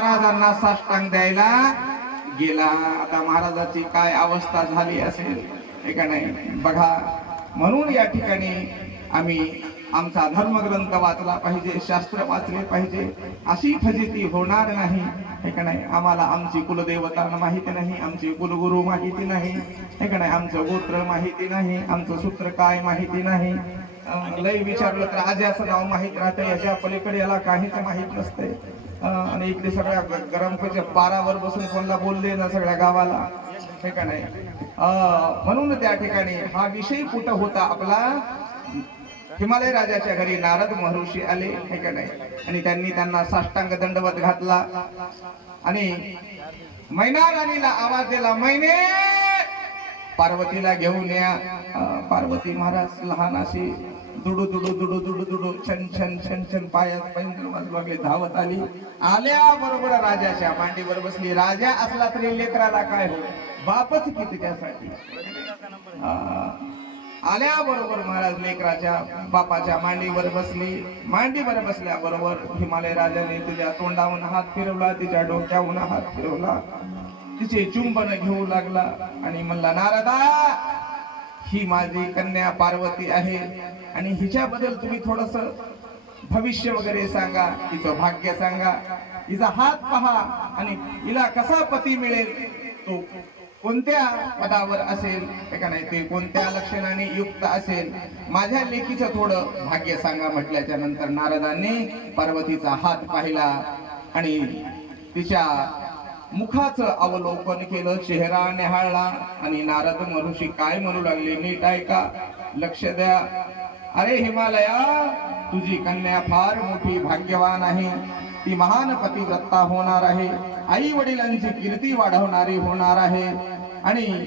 महाराजांना साष्टांग द्यायला गेला. आता महाराजाची काय अवस्था झाली असेल हे का नाही? बघा. म्हणून या ठिकाणी आम्ही आमचा धर्मग्रंथ वाचला पाहिजे शास्त्र वाचले पाहिजे. अशी फजिती होणार नाही हे का नाही? आम्हाला आमची कुलदेवता माहिती नाही आमची कुलगुरू माहिती नाही हे का नाही? आमचं गोत्र माहिती नाही आमचं सूत्र काय माहिती नाही. लय विचारलं तर आज्याचं नाव माहीत राहतं याच्या पलीकडे याला काहीच माहीत नसते आणि इकडे सगळ्या ग्रामपंचायत पारावर बसून कोणाला बोलले ना सगळ्या गावाला? हे का नाही? म्हणून त्या ठिकाणी हा विषय कुठं होता आपला? हिमालय राजाच्या घरी नारद महर्षी आले हे का नाही? आणि त्यांनी त्यांना साष्टांग दंडवत घातला. आणि मैना राणीला आवाज दिला मैने पार्वतीला घेऊन या. पार्वती महाराज लहान अशी दुडू दुडू दुडू दुडू दुडू छन छन छन छन पायात पैंजण लागले धावत आली. आल्या बरोबर राजाच्या मांडीवर बसली. राजा असला तरी लेकराला काय हो बापच किती त्यासाठी. आल्या आल्याबरोबर महाराज लेकराच्या बापाच्या मांडीवर बसली. मांडीवर बसल्या बरोबर हिमालय राजाने तिच्या तोंडावून हात फिरवला तिच्या डोक्याहून हात फिरवला. तिचे चुंबन घेऊ लागला आणि म्हणला नारदा ही माझी कन्या पार्वती आहे. आणि हिच्याबद्दल तुम्ही थोडस भविष्य वगैरे सांगा तिचं भाग्य सांगा. तिचा हात पहा आणि हिला कसा पती मिळेल तो कोणत्या पदावर असेल का नाही ते कोणत्या लक्षणाने युक्त असेल माझ्या लेखीचं थोडं भाग्य सांगा म्हटल्याच्या नंतर नारदांनी पार्वतीचा हात पाहिला आणि तिच्या मुखाचं अवलोकन केलं चेहरा निहाळला आणि नारद महर्षी काय म्हणू लागले नीट ऐका लक्ष द्या. अरे हिमालया तुझी कन्या फार मोठी भाग्यवान आहे. ती महान पतिव्रता होणार आहे. आई वडिलांची कीर्ती वाढवणारी होणार आहे. आणि